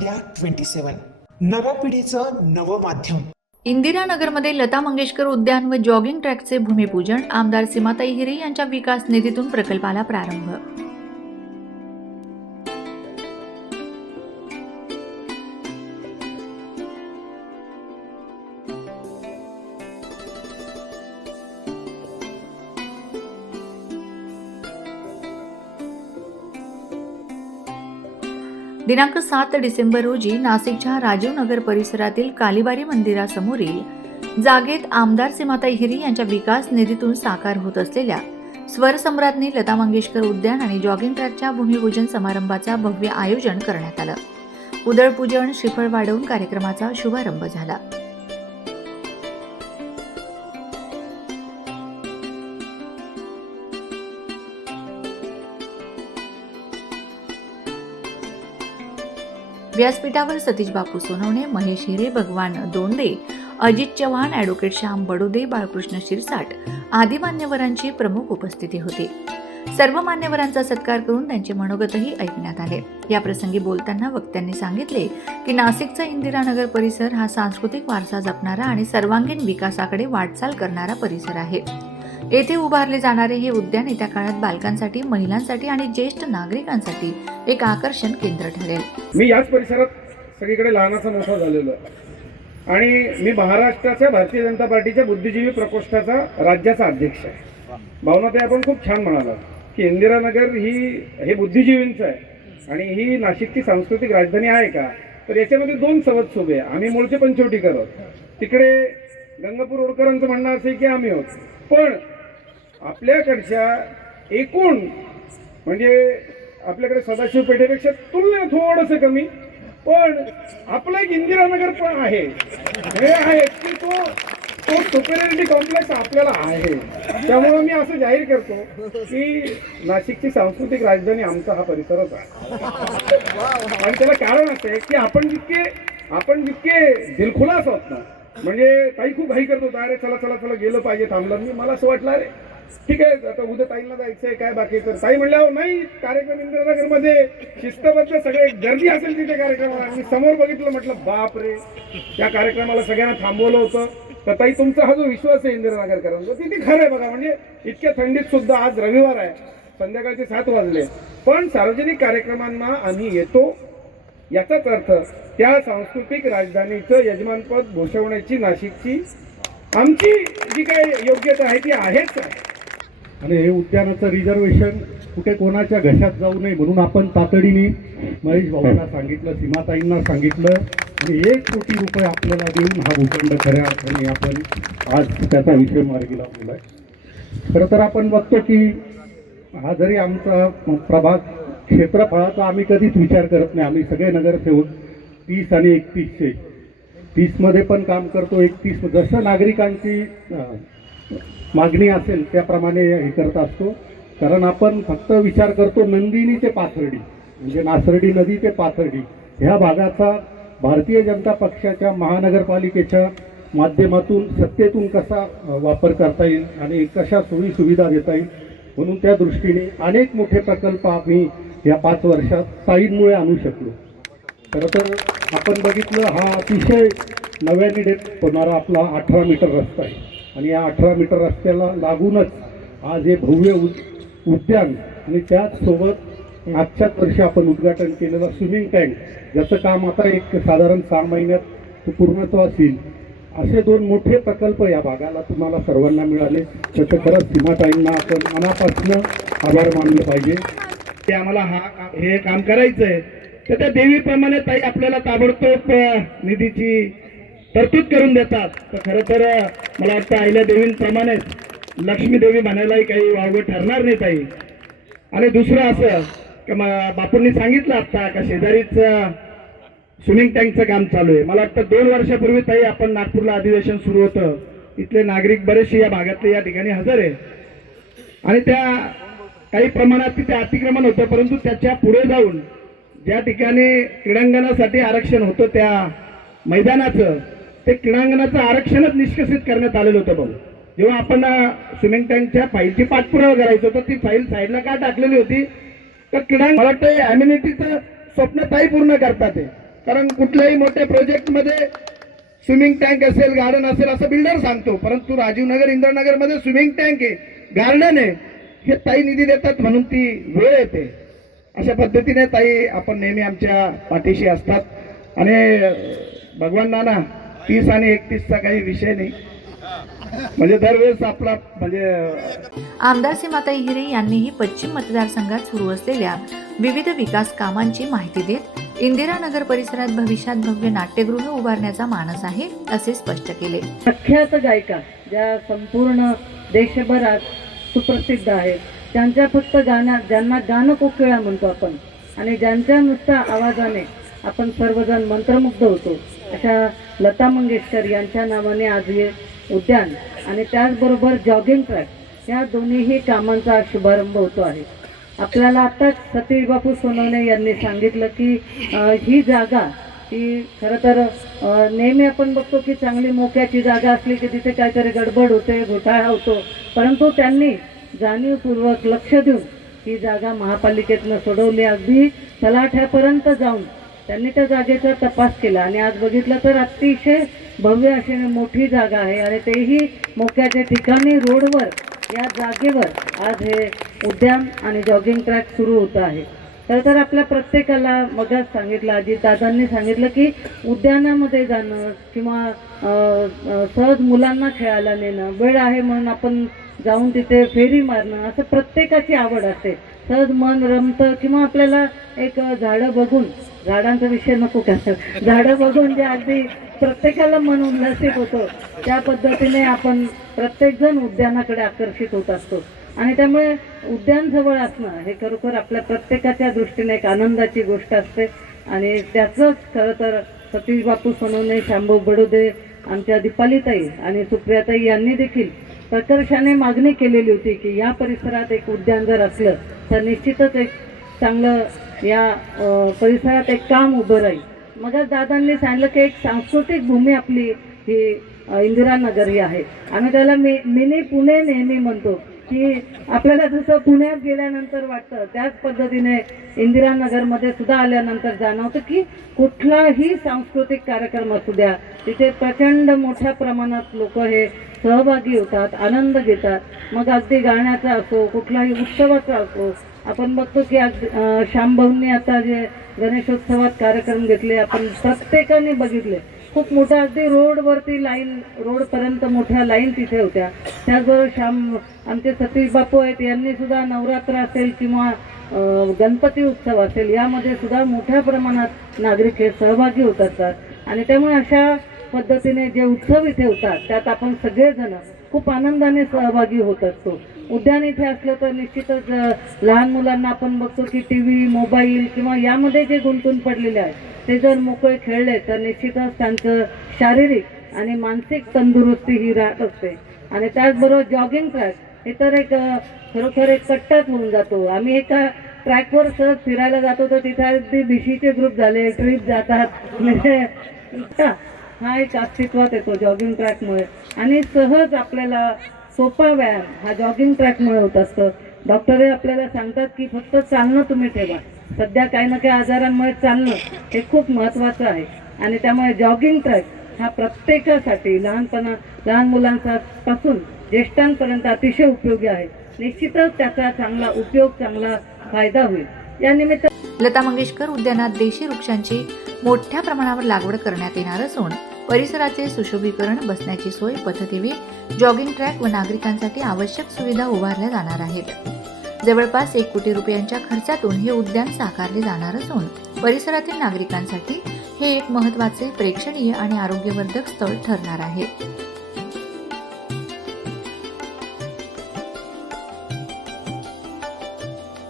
India 27 नव्या पिढीचं नवं माध्यम. इंदिरानगरमध्ये लता मंगेशकर उद्यान व जॉगिंग ट्रॅकचे भूमिपूजन. आमदार सीमाताई हिरे यांच्या विकास निधीतून प्रकल्पाला प्रारंभ. दिनांक 7 डिसेंबर रोजी नाशिकच्या राजीव नगर परिसरातील कालीबारी मंदिरासमोरील जागेत आमदार सीमाताई हिरे यांच्या विकास निधीतून साकार होत असलेल्या स्वरसम्राज्ञी लता मंगेशकर उद्यान आणि जॉगिंग ट्रॅकच्या भूमिपूजन समारंभाचा भव्य आयोजन करण्यात आलं. उदळपूजन, श्रीफळ वाढवून कार्यक्रमाचा शुभारंभ झाला. व्यासपीठावर सतीश बापू सोनवणे, महेश हिरे, भगवान दोंडे, अजित चव्हाण, ॲडव्होकेट श्याम बडोदे, बाळकृष्ण शिरसाट आदी मान्यवरांची प्रमुख उपस्थिती होती. सर्व मान्यवरांचा सत्कार करून त्यांचे मनोगतही ऐकण्यात आले. याप्रसंगी बोलताना वक्त्यांनी सांगितले की नाशिकचा इंदिरानगर परिसर हा सांस्कृतिक वारसा जपणारा आणि सर्वांगीण विकासाकडे वाटचाल करणारा परिसर आहे. येथे उभारले जाणारे हे उद्यान येत्या काळात बालकांसाठी, महिलांसाठी आणि ज्येष्ठ नागरिकांसाठी एक आकर्षण केंद्र ठरेल. मी याच परिसरात सगळीकडे लहानाचा मोठा झालेलो आणि मी महाराष्ट्राच्या भारतीय जनता पार्टीच्या बुद्धिजीवी प्रकोष्ठाचा राज्याचा अध्यक्ष आहे. भावना ते आपण खूप छान म्हणाला की इंदिरानगर हे बुद्धिजीवींचं आहे आणि ही नाशिकची सांस्कृतिक राजधानी आहे का, तर याच्यामध्ये दोन सवत सोबे. आम्ही मूळचे पंचवटीकर आहोत, तिकडे गंगापूर ओडकरांचं म्हणणं असे की आम्ही आहोत. पण आपल्याकडच्या एकूण म्हणजे आपल्याकडे सदाशिव पेठेपेक्षा तुलनेत थोडंसं कमी, पण आपलं एक इंदिरानगर पण आहे. हे आहे की तो सुपेरियरिटी कॉम्प्लेक्स आपल्याला आहे. त्यामुळे मी असं जाहीर करतो की नाशिकची सांस्कृतिक राजधानी आमचा हा परिसरच आहे. आणि त्याला कारण असं आहे की आपण जितके दिलखुलास आहोत ना, म्हणजे ताई खूप घाई करत होता, अरे चला चला चला गेलं पाहिजे, थांबलं. मला असं वाटलं अरे ठीक आहे आता उद्या ताईंना जायचंय काय बाकी, तर ताई म्हणल्यावर नाही कार्यक्रम इंदिरानगरमध्ये शिस्तबद्ध सगळे गर्दी असेल तिथे कार्यक्रमाला. मी समोर बघितलं, म्हटलं बाप रे, त्या कार्यक्रमाला सगळ्यांना थांबवलं होतं. तर ताई तुमचा हा जो विश्वास आहे इंदिरानगरकरांचा तिथे खरं आहे बघा. म्हणजे इतक्या थंडीत सुद्धा आज रविवार आहे, संध्याकाळचे 7 वाजले, पण सार्वजनिक कार्यक्रमांना आम्ही येतो. याचाच अर्थ त्या सांस्कृतिक राजधानीचं यजमानपद भूषवण्याची नाशिकची आमची जी काही योग्यता आहे ती आहेच आहे. आणि हे उद्यानाचं रिझर्वेशन कुठे कोणाच्या घशात जाऊ नये म्हणून आपण तातडीने महेश भाऊंना सांगितलं, सीमाताईंना सांगितलं आणि 1 कोटी रुपये आपल्याला देऊन हा भूखंड खऱ्या अर्थाने आपण आज त्याचा विषय मार्गी लावलेला आहे. खरं तर आपण बघतो की हा जरी आमचा प्रभाग क्षेत्रफळाचा आम्ही कधीच विचार करत नाही. आम्ही सगळे नगरसेवक 30 आणि 31चे 30मध्ये पण काम करतो, 31 जसं नागरिकांची मागणी असेल त्याप्रमाणे हे करत असतो. कारण आपण फक्त विचार करतो नंदिनी ते पाथर्डी म्हणजे नासर्डी नदी ते पाथर्डी ह्या भागाचा भारतीय जनता पक्षाच्या महानगरपालिकेच्या माध्यमातून सत्तेतून कसा वापर करता येईल आणि कशा सोयी सुविधा देता येईल म्हणून त्या दृष्टीने अनेक मोठे प्रकल्प आम्ही या 5 वर्षात ताईंमुळे आणू शकलो. खरं तर आपण बघितलं हा अतिशय नव्याने डेट होणारा आपला 18 मीटर रस्ता आहे आणि या 18 मीटर रस्त्याला लागूनच आज हे भव्य उद्यान आणि त्याचसोबत मागच्याच वर्षी आपण उद्घाटन केलेलं स्विमिंग टँक ज्याचं काम आता एक साधारण 6 महिन्यात पूर्णत्वास येईल. असे 2 मोठे प्रकल्प या भागाला तुम्हाला सर्वांना मिळाले. त्याचं खरंच सीमाताईंना आपण मनापासून आभार मानले पाहिजे. ते आम्हाला हे काम करायचं आहे. तर त्या देवीप्रमाणे ताई आपल्याला ताबडतोब निधीची तरतूद करून देतात. तर खरं तर मला वाटतं आईल्या देवींप्रमाणेच लक्ष्मी देवी म्हणायलाही काही वावगं ठरणार नाही ताई. आणि दुसरं असं की बापूंनी सांगितलं आता का शेजारीच स्विमिंग टँकचं काम चालू आहे. मला वाटतं 2 वर्षापूर्वी ताई आपण नागपूरला अधिवेशन सुरू होतं, इथले नागरिक बरेचसे या भागातले या ठिकाणी हजर आहे आणि त्या काही प्रमाणात तिथे अतिक्रमण होतं, परंतु त्याच्या पुढे जाऊन ज्या ठिकाणी क्रीडांगणासाठी आरक्षण होतं त्या मैदानाचं ते क्रीडांगणाचं आरक्षणच निष्कासित करण्यात आलेलं होतं. भाऊ जेव्हा आपण स्विमिंग टँकच्या फाईलची पाठपुरावा करायचो तर ती फाईल साईडला का टाकलेली होती तर क्रीडांगण मला वाटतं ॲम्युनिटीचं स्वप्न ताई पूर्ण करतात. कारण कुठल्याही मोठ्या प्रोजेक्टमध्ये स्विमिंग टँक असेल, गार्डन असेल असं बिल्डर सांगतो, परंतु राजीवनगर इंदिरानगरमध्ये स्विमिंग टँक आहे, गार्डन आहे, हे ताई निधी देतात म्हणून ती वेळ येते. अशा पद्धतीने ताई आपण नेहमी आमच्या पाठीशी असतात आणि भगवान नाना 30 आणि 31चा काही विषय नाही, म्हणजे दरवेळेस आपला म्हणजे आमदार सीमाताई हिरे यांनीही पश्चिम मतदारसंघात सुरू असलेल्या विविध विकास कामांची माहिती देत इंदिरानगर परिसरात भविष्यात भव्य नाट्यगृह उभारण्याचा मानस आहे असे स्पष्ट केले. प्रख्यात गायिका ज्या संपूर्ण देशभरात सुप्रसिद्ध आहेत, त्यांच्या फक्त ज्यांना गाणं कोकिळा म्हणतो आपण आणि ज्यांच्या नुसत्या आवाजाने आपण सर्वजण मंत्रमुग्ध होतो, अशा लता मंगेशकर यांच्या नावाने आज हे उद्यान आणि त्याचबरोबर जॉगिंग ट्रॅक या दोन्हीही कामांचा शुभारंभ होतो आहे. आपल्याला आत्ताच सतीश बापू सोनवणे यांनी सांगितलं की ही जागा ही खरं तर नेहमी आपण बघतो की चांगली मोक्याची जागा असली की तिथे काहीतरी गडबड होते, घोटाळा होतो, परंतु त्यांनी जाणीवपूर्वक लक्ष देऊन ही जागा महापालिकेतनं सोडवली. अगदी तलाठ्यापर्यंत जाऊन त्यांनी त्या जागेचा तपास केला आणि आज बघितलं तर अतिशय भव्य अशी मोठी जागा आहे आणि तेही मोक्याच्या ठिकाणी रोडवर या जागेवर आज हे उद्यान आणि जॉगिंग ट्रॅक सुरू होतं आहे. तर आपल्या प्रत्येकाला मगच सांगितलं, अजितदादांनी सांगितलं की उद्यानामध्ये जाणं किंवा सहज मुलांना खेळायला नेणं, वेळ आहे म्हणून आपण जाऊन तिथे फेरी मारणं, असं प्रत्येकाची आवड असते. सहज मन रमतं किंवा आपल्याला एक झाडं बघून, झाडांचा विषय नको का, झाडं बघून जे अगदी प्रत्येकाला मन उल्हासित होतं त्या पद्धतीने आपण प्रत्येकजण उद्यानाकडे आकर्षित होत असतो आणि त्यामुळे उद्यान जवळ असणं हे खरोखर आपल्या प्रत्येकाच्या दृष्टीने एक आनंदाची गोष्ट असते आणि त्याचंच खरं तर सतीश बापू सोनवणे, शांभू बडोदे, आमच्या दीपालीताई आणि सुप्रियाताई यांनी देखील प्रकर्षाने मागणी केलेली होती की या परिसरात एक उद्यान जर असलं तर निश्चितच एक चांगलं या परिसरात एक काम उभं राहील. मग दादांनी सांगितलं की एक सांस्कृतिक भूमी आपली ही इंदिरानगर ही आहे. आम्ही त्याला मिनी पुणे नेहमी म्हणतो की आपल्याला जसं पुण्यात गेल्यानंतर वाटतं त्याच पद्धतीने इंदिरानगरमध्ये सुद्धा आल्यानंतर जाणवतं की कुठलाही सांस्कृतिक कार्यक्रम असू द्या तिथे प्रचंड मोठ्या प्रमाणात लोक हे सहभागी होतात, आनंद घेतात. मग अगदी गाण्याचा असो, कुठलाही उत्सवाचा असो, आपण बघतो की श्यामभाऊंनी आता जे गणेशोत्सवात कार्यक्रम घेतले आपण प्रत्येकाने बघितले, खूप मोठा अगदी रोडवरती लाईन, रोडपर्यंत मोठ्या लाईन तिथे होत्या. त्याचबरोबर आमचे सतीश बापू आहेत यांनी सुद्धा नवरात्र असेल किंवा गणपती उत्सव असेल यामध्ये सुद्धा मोठ्या प्रमाणात नागरिक हे सहभागी होत असतात आणि त्यामुळे अशा पद्धतीने जे उत्सव इथे होतात त्यात आपण सगळेजण खूप आनंदाने सहभागी होत असतो. उद्यान इथे असलं तर निश्चितच लहान मुलांना आपण बघतो की TV, मोबाईल किंवा यामध्ये जे गुंतून पडलेले आहेत ते जर मोकळे खेळले तर निश्चितच त्यांचं शारीरिक आणि मानसिक तंदुरुस्ती ही राहत असते. आणि त्याचबरोबर जॉगिंग ट्रॅक हे तर एक खरोखर एक कट्टाच होऊन जातो. आम्ही एका ट्रॅकवर सहज फिरायला जातो तर तिथे अगदी BCचे ग्रुप झाले, ट्रिप जातात, म्हणजे हा एक अस्तित्वात येतो जॉगिंग ट्रॅकमुळे आणि सहज आपल्याला सोपा व्यायाम हा जॉगिंग ट्रॅकमुळे होत असतं. डॉक्टर आपल्याला सांगतात की फक्त चालणं तुम्ही ठेवा, सध्या काही ना काही आजारांमुळे चालणं हे खूप महत्त्वाचं आहे आणि त्यामुळे जॉगिंग ट्रॅक हा प्रत्येकासाठी लहान मुलांपासून ज्येष्ठांपर्यंत अतिशय उपयोगी आहे. निश्चितच त्याचा चांगला उपयोग, चांगला फायदा होईल. या निमित्त लता मंगेशकर उद्यानात देशी वृक्षांची मोठ्या प्रमाणावर लागवड करण्यात येणार असून परिसराचे सुशोभीकरण, बसण्याची सोय, पथदिवे, जॉगिंग ट्रॅक व नागरिकांसाठी आवश्यक सुविधा उभारल्या जाणार आहेत. जवळपास 1 कोटी रुपयांच्या खर्चातून हे उद्यान साकारले जाणार असून परिसरातील नागरिकांसाठी हे एक महत्त्वाचे प्रेक्षणीय आणि आरोग्यवर्धक स्थळ ठरणार आहे.